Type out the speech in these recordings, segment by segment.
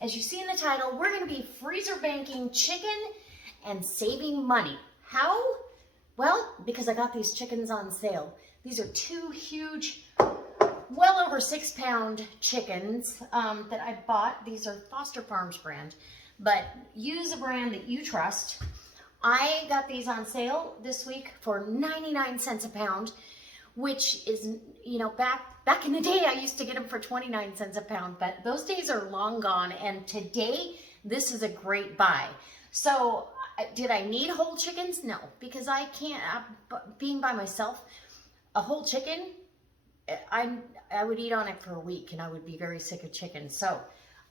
As you see in the title, we're going to be freezer banking chicken and saving money. How? Well, because I got these chickens on sale. These are two huge, well over 6-pound chickens that I bought. These are Foster Farms brand, but use a brand that you trust. I got these on sale this week for 99 cents a pound, which is, you know, back in the day, I used to get them for 29 cents a pound, but those days are long gone. And today, this is a great buy. So did I need whole chickens? No, because I can't, being by myself, a whole chicken, I would eat on it for a week and I would be very sick of chicken. So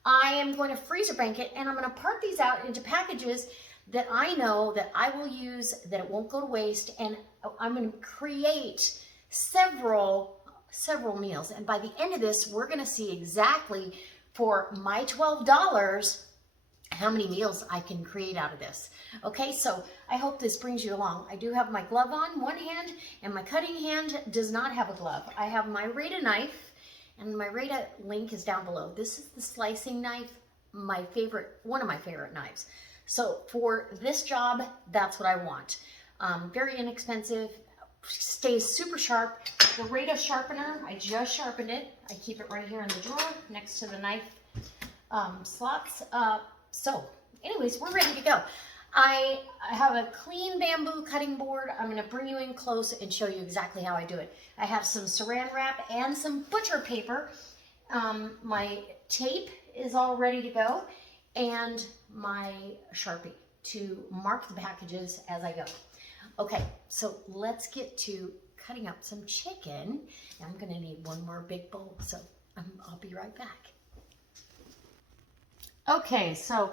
I am going to freezer bank it, and I'm going to part these out into packages that I know that I will use, that it won't go to waste, and I'm going to create several meals. And by the end of this, we're going to see exactly for my $12 how many meals I can create out of this. Okay, so I hope this brings you along. I do have my glove on one hand, and my cutting hand does not have a glove. I have my Rada knife, and my Rada link is down below. This is the slicing knife, my favorite, one of my favorite knives. So for this job, that's what I want. Very inexpensive, stays super sharp. The Rada sharpener, I just sharpened it. I keep it right here in the drawer next to the knife slots. So anyways, we're ready to go. I have a clean bamboo cutting board. I'm going to bring you in close and show you exactly how I do it. I have some saran wrap and some butcher paper. My tape is all ready to go, and my Sharpie to mark the packages as I go. Okay, so let's get to cutting up some chicken. I'm going to need one more big bowl, so I'll be right back. Okay, so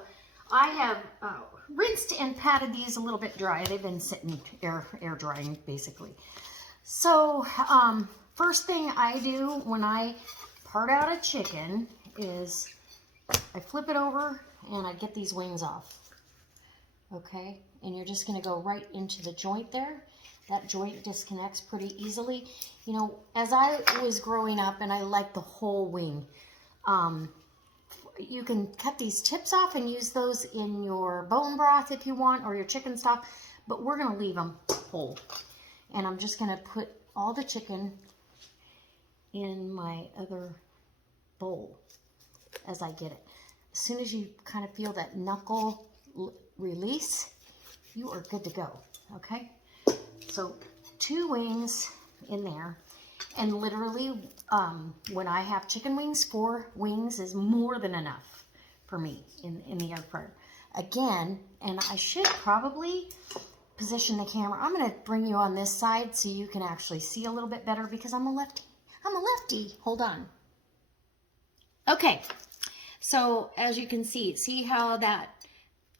I have rinsed and patted these a little bit dry. They've been sitting air drying basically. So first thing I do when I part out a chicken is I flip it over and I get these wings off. Okay, and you're just going to go right into the joint there. That joint disconnects pretty easily. You know, as I was growing up and I liked the whole wing, you can cut these tips off and use those in your bone broth if you want, or your chicken stock, but we're going to leave them whole. And I'm just going to put all the chicken in my other bowl as I get it. As soon as you kind of feel that knuckle release, you are good to go, okay? So 2 wings in there. And literally, when I have chicken wings, 4 wings is more than enough for me in the air fryer. Again, and I should probably position the camera. I'm going to bring you on this side so you can actually see a little bit better because I'm a lefty. I'm a lefty. Hold on. Okay, so as you can see how that,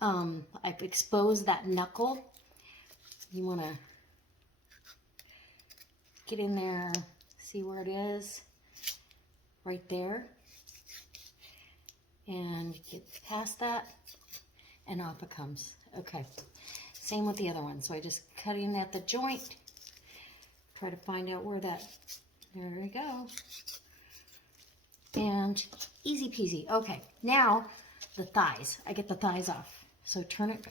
I've exposed that knuckle. You want to get in there. See where it is? Right there. And get past that, and off it comes. Okay. Same with the other one. So I just cut in at the joint. Try to find out where that, there we go. And easy peasy. Okay. Now the thighs. I get the thighs off. So turn it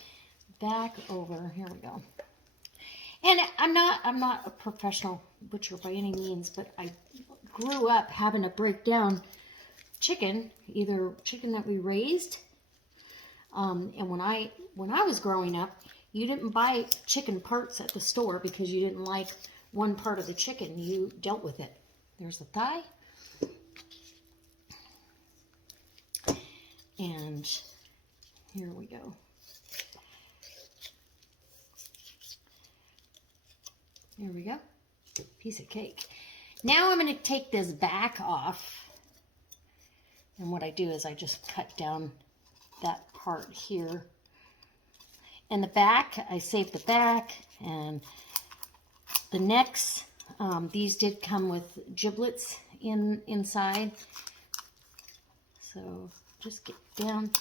back over. Here we go. And I'm not a professional butcher by any means, but I grew up having to break down chicken, either chicken that we raised, and when I was growing up, you didn't buy chicken parts at the store because you didn't like one part of the chicken. You dealt with it. There's the thigh, and here we go. There we go. Piece of cake. Now I'm going to take this back off. And what I do is I just cut down that part here. And the back, I save the back and the necks. These did come with giblets inside. So just get down.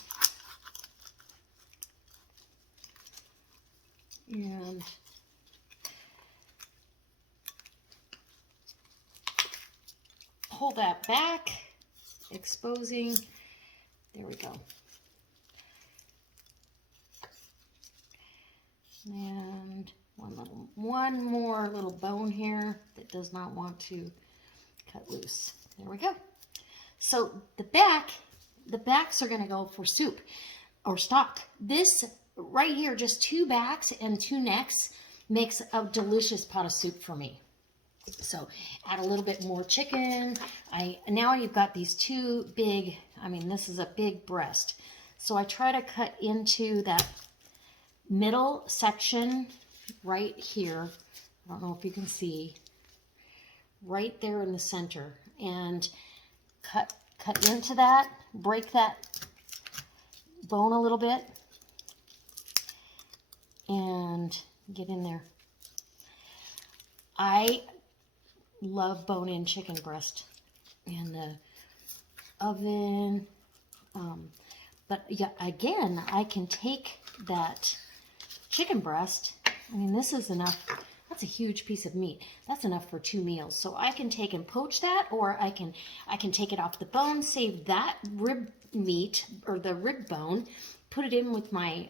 And pull that back, exposing There we go. And one more little bone here that does not want to cut loose. There we go. So the backs are going to go for soup or stock. This right here, just 2 backs and 2 necks, makes a delicious pot of soup for me. So add a little bit more chicken. Now you've got these 2 big, I mean, this is a big breast. So I try to cut into that middle section right here. I don't know if you can see, right there in the center, and cut into that, break that bone a little bit, and get in there. I love bone-in chicken breast in the oven, but yeah, again, I can take that chicken breast. I mean, this is enough. That's a huge piece of meat. That's enough for 2 meals. So I can take and poach that, or I can take it off the bone, save that rib meat or the rib bone, put it in with my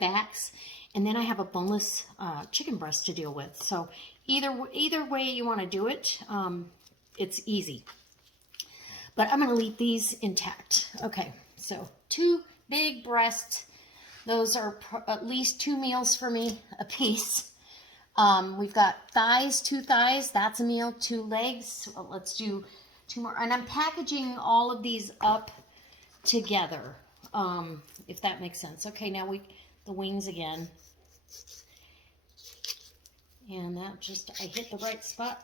backs, and then I have a boneless chicken breast to deal with. So either way you want to do it, it's easy. But I'm going to leave these intact. Okay, so 2 big breasts. Those are at least 2 meals for me a piece. We've got thighs, 2 thighs. That's a meal. 2 legs. Well, let's do 2 more. And I'm packaging all of these up together, if that makes sense. Okay, now the wings again. And that I hit the right spot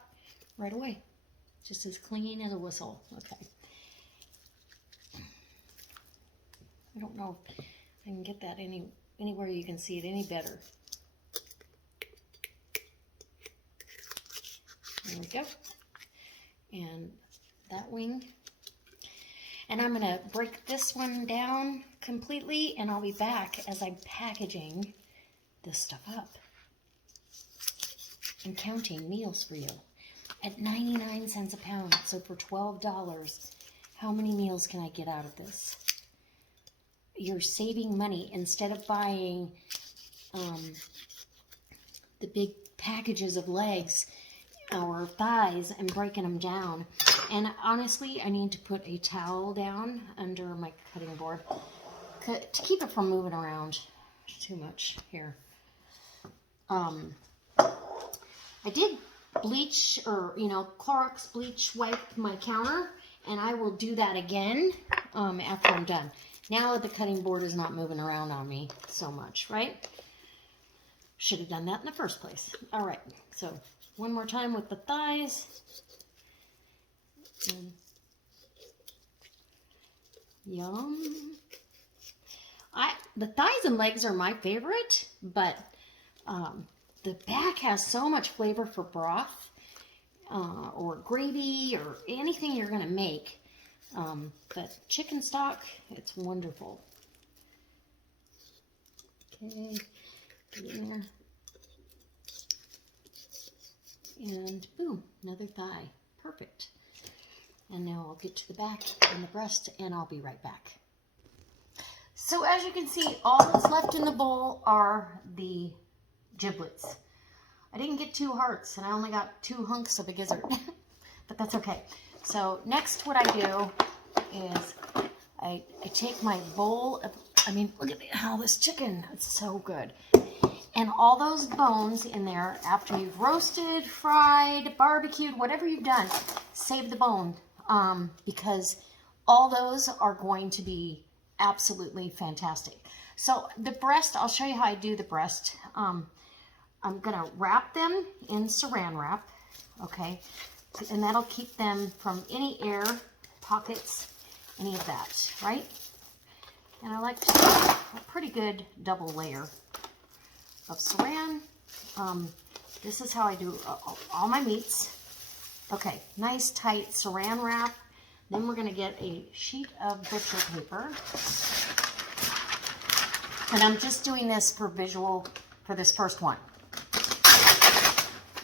right away. Just as clean as a whistle. Okay. I don't know if I can get that anywhere you can see it any better. There we go. And that wing. And I'm going to break this one down completely, and I'll be back as I'm packaging this stuff up and counting meals for you at 99 cents a pound. So for $12, how many meals can I get out of this? You're saving money instead of buying the big packages of legs or thighs and breaking them down. And honestly, I need to put a towel down under my cutting board to keep it from moving around too much here. I did bleach, or Clorox bleach wipe my counter, and I will do that again after I'm done. Now the cutting board is not moving around on me so much, right? Should have done that in the first place. All right, so one more time with the thighs. Yum. The thighs and legs are my favorite, but the back has so much flavor for broth or gravy or anything you're going to make. But chicken stock, it's wonderful. Okay, get in there. And boom, another thigh. Perfect. And now I'll get to the back and the breast, and I'll be right back. So as you can see, all that's left in the bowl are the giblets. I didn't get 2 hearts, and I only got 2 hunks of a gizzard, but that's okay. So next what I do is I take my bowl of, look at how this chicken, it's so good. And all those bones in there, after you've roasted, fried, barbecued, whatever you've done, save the bone, because all those are going to be absolutely fantastic. So the breast, I'll show you how I do the breast. I'm going to wrap them in saran wrap, okay? And that'll keep them from any air pockets, any of that, right? And I like to do a pretty good double layer of saran. This is how I do all my meats. Okay, nice tight saran wrap. Then we're going to get a sheet of butcher paper. And I'm just doing this for visual for this first one.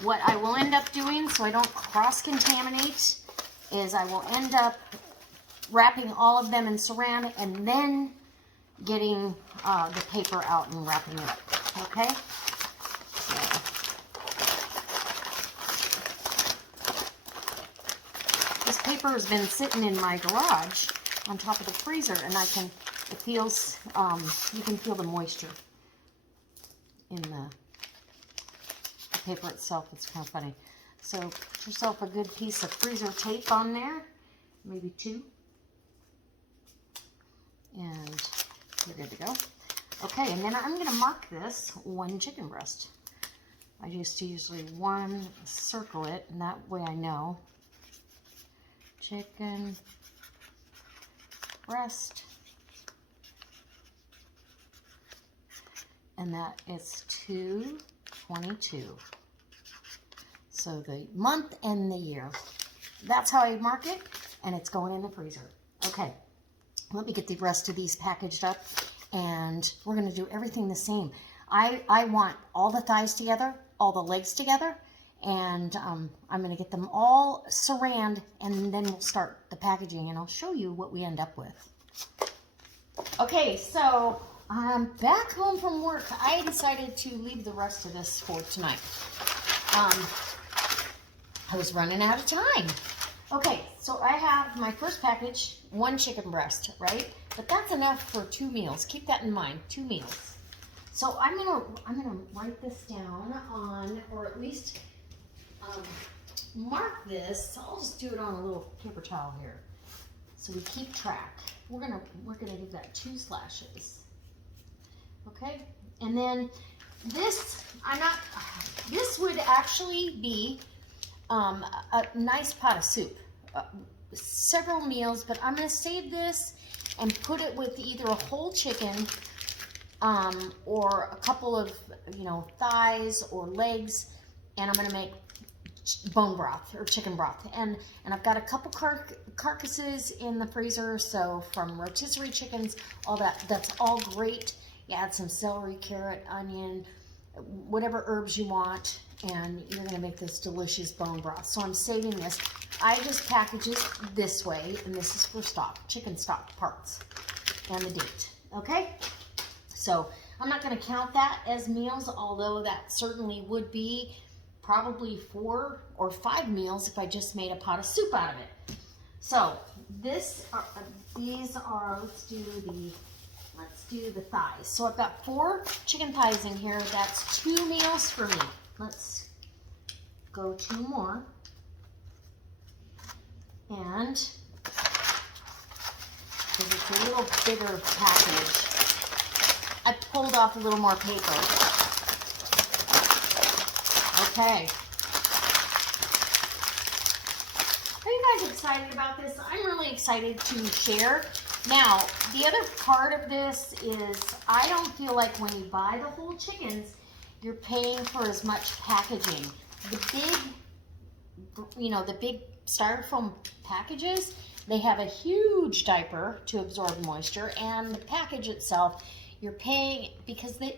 What I will end up doing, so I don't cross-contaminate, is I will end up wrapping all of them in saran and then getting the paper out and wrapping it up, okay? So, this paper has been sitting in my garage on top of the freezer, and it feels, you can feel the moisture in the paper itself. It's kind of funny. So put yourself a good piece of freezer tape on there, maybe 2. And you're good to go. Okay, and then I'm going to mark this 1 chicken breast. I just usually circle it, and that way I know. Chicken breast. And that is 2/22. So the month and the year. That's how I mark it, and it's going in the freezer. Okay, let me get the rest of these packaged up, and we're going to do everything the same. I want all the thighs together, all the legs together, and I'm going to get them all saraned, and then we'll start the packaging, and I'll show you what we end up with. Okay, so I'm back home from work. I decided to leave the rest of this for tonight. I was running out of time. Okay, so I have my first package, 1 chicken breast, right? But that's enough for 2 meals. Keep that in mind, 2 meals. So I'm gonna write this down on, or at least mark this. I'll just do it on a little paper towel here, so we keep track. We're gonna give that 2 slashes. Okay, and then this would actually be a nice pot of soup, several meals, but I'm going to save this and put it with either a whole chicken or a couple of, thighs or legs, and I'm going to make bone broth or chicken broth. And I've got a couple carcasses in the freezer, so from rotisserie chickens, all that's all great. You add some celery, carrot, onion, whatever herbs you want, and you're going to make this delicious bone broth. So I'm saving this. I just package it this way, and this is for stock, chicken stock parts, and the date, okay? So I'm not going to count that as meals, although that certainly would be probably 4 or 5 meals if I just made a pot of soup out of it. So these are, let's do the thighs. So I've got 4 chicken thighs in here. That's 2 meals for me. Let's go 2 more. And because it's a little bigger package, I pulled off a little more paper. Okay. Are you guys excited about this? I'm really excited to share. Now, the other part of this is I don't feel like when you buy the whole chickens, you're paying for as much packaging. The big styrofoam packages, they have a huge diaper to absorb moisture, and the package itself, you're paying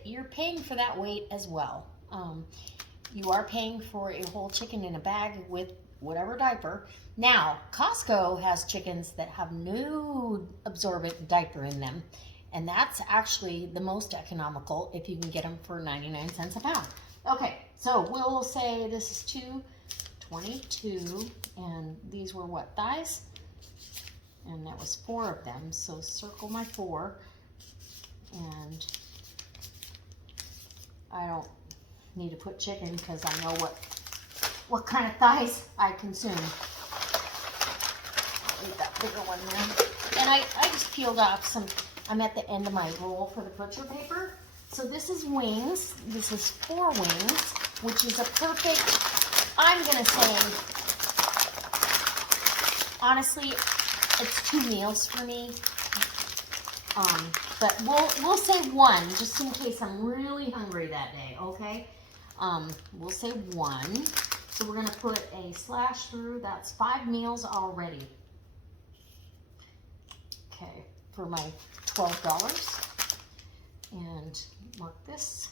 you're paying for that weight as well. You are paying for a whole chicken in a bag with whatever diaper. Now, Costco has chickens that have no absorbent diaper in them, and that's actually the most economical if you can get them for 99 cents a pound. Okay, so we'll say this is 2/22, and these were what, thighs? And that was 4 of them, so circle my 4, and I don't need to put chicken because I know what kind of thighs I consume. I'll leave that bigger one there. And I just peeled off some, I'm at the end of my roll for the butcher paper. So this is wings. This is 4 wings, which is a perfect, I'm gonna say, honestly, it's 2 meals for me. But we'll say 1, just in case I'm really hungry that day, okay? We'll say 1. So we're gonna put a slash through. That's 5 meals already. Okay, for my $12. And mark this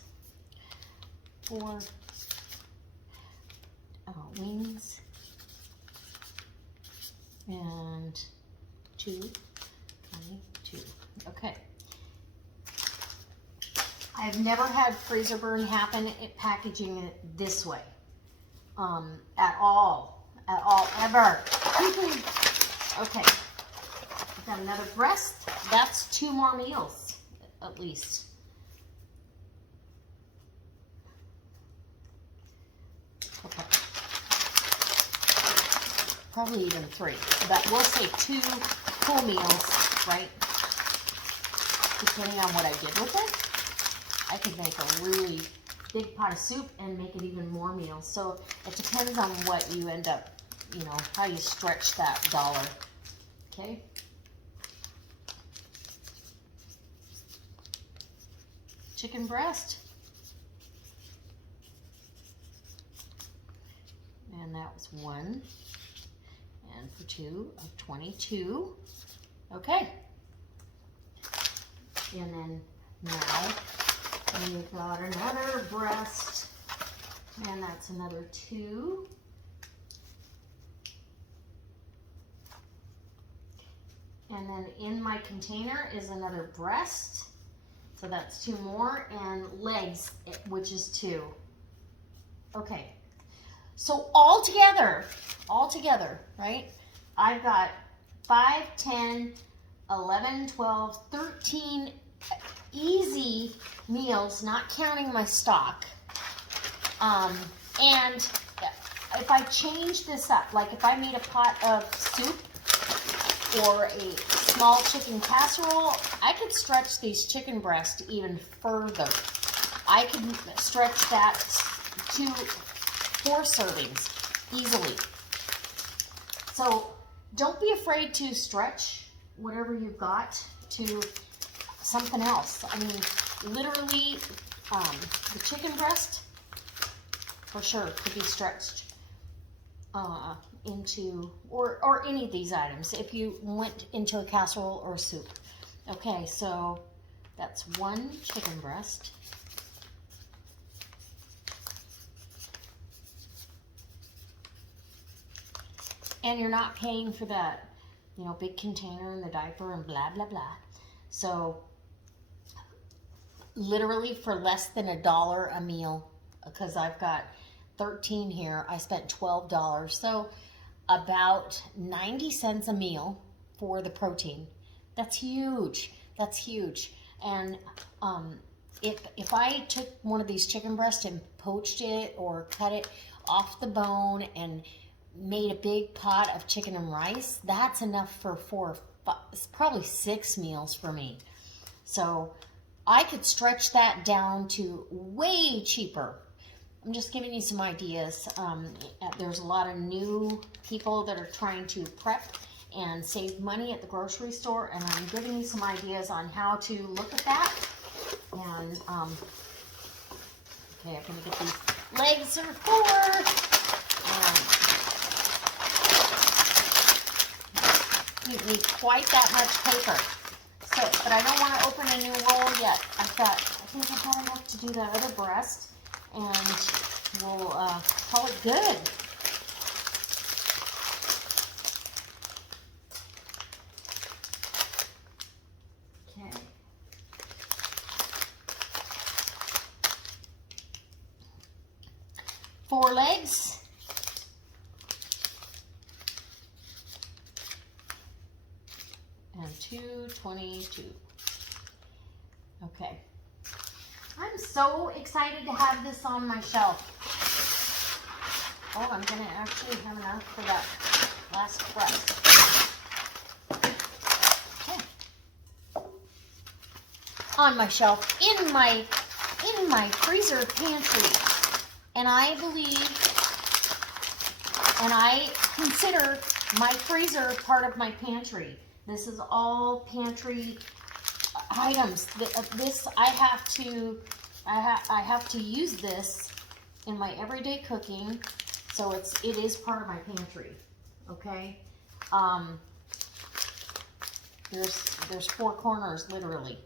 for wings and 22. Okay. I've never had freezer burn happen at packaging it this way. At all, ever. Okay, I've got another breast. That's 2 more meals, at least. Okay. Probably even 3, but we'll say 2 full meals, right? Depending on what I did with it. I could make a really big pot of soup and make it even more meals. So it depends on what you end up, you know, how you stretch that dollar. Okay. Chicken breast. And that was 1. And for 2 of 22. Okay. And then now we've got another breast, and that's another 2. And then in my container is another breast, so that's 2 more, and legs, which is 2. Okay, so all together, right, I've got 5, 10, 11, 12, 13 easy meals, not counting my stock. And if I change this up, like if I made a pot of soup or a small chicken casserole, I could stretch these chicken breasts even further. I could stretch that to 4 servings easily. So don't be afraid to stretch whatever you've got to something else. I mean, literally, the chicken breast, for sure, could be stretched into, or any of these items, if you went into a casserole or soup. Okay, so that's 1 chicken breast. And you're not paying for that, you know, big container and the diaper and blah, blah, blah. So literally for less than $1 a meal, because I've got 13 here, I spent $12. So about 90 cents a meal for the protein. That's huge. That's huge. And if I took one of these chicken breasts and poached it or cut it off the bone and made a big pot of chicken and rice, that's enough for 4, 5, probably 6 meals for me. So I could stretch that down to way cheaper. I'm just giving you some ideas. There's a lot of new people that are trying to prep and save money at the grocery store, and I'm giving you some ideas on how to look at that. And okay, I'm gonna get these legs are 4. Don't need quite that much paper. So, but I don't want to open a new roll yet. I think I've got enough to do that other breast, and we'll call it good. Okay. 4 legs. And 222. Okay. I'm so excited to have this on my shelf. Oh, I'm going to actually have enough for that last breast. Okay. On my shelf, in my freezer pantry. And I believe, and I consider my freezer part of my pantry. This is all pantry items. This I have to use this in my everyday cooking, so it is part of my pantry. Okay. There's 4 corners literally.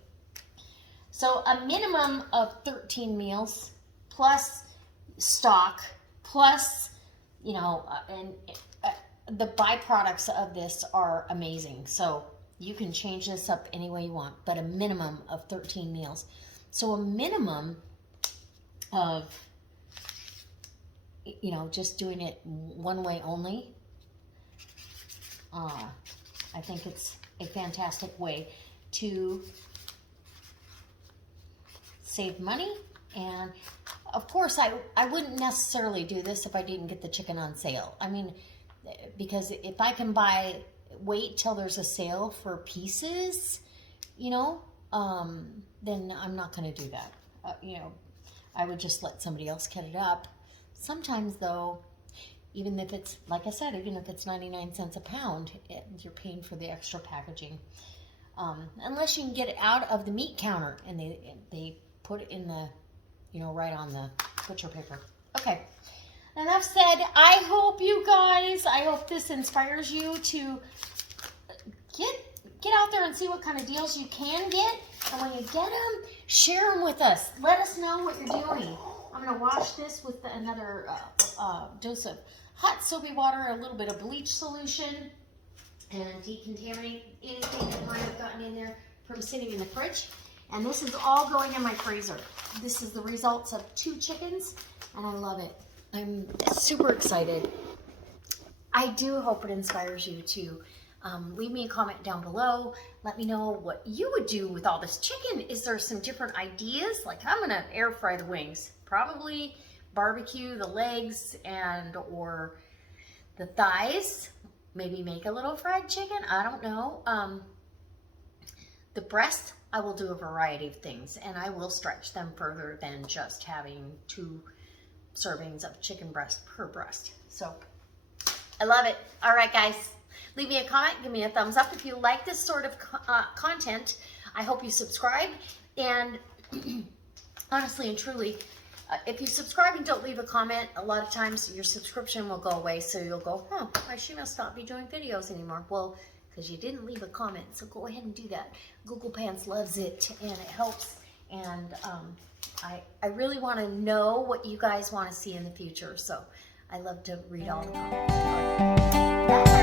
So a minimum of 13 meals plus stock plus, you know, and the byproducts of this are amazing. So you can change this up any way you want, but a minimum of 13 meals. So a minimum of, you know, just doing it one way only. I think it's a fantastic way to save money. And of course, I wouldn't necessarily do this if I didn't get the chicken on sale. I mean, because if I can wait till there's a sale for pieces, you know, then I'm not going to do that. You know, I would just let somebody else cut it up. Sometimes though, even if it's, like I said, even if it's 99 cents a pound, you're paying for the extra packaging. Unless you can get it out of the meat counter and they put it in the, you know, right on the butcher paper. Okay, enough said. I hope this inspires you to get out there and see what kind of deals you can get. And when you get them, share them with us. Let us know what you're doing. I'm going to wash this with another dose of hot soapy water, a little bit of bleach solution, and decontaminate anything that might have gotten in there from sitting in the fridge. And this is all going in my freezer. This is the results of 2 chickens, and I love it. I'm super excited. I do hope it inspires you to leave me a comment down below. Let me know what you would do with all this chicken. Is there some different ideas? Like, I'm gonna air fry the wings. Probably barbecue the legs or the thighs. Maybe make a little fried chicken. I don't know. The breast, I will do a variety of things, and I will stretch them further than just having 2 servings of chicken breast per breast. So I love it. All right, guys. Leave me a comment, give me a thumbs up if you like this sort of content. I hope you subscribe. And honestly and truly, if you subscribe and don't leave a comment, a lot of times your subscription will go away. So you'll go, huh, she must not be doing videos anymore. Well, because you didn't leave a comment. So go ahead and do that. Google Pants loves it, and it helps. And I really want to know what you guys want to see in the future. So I love to read all the comments. All right.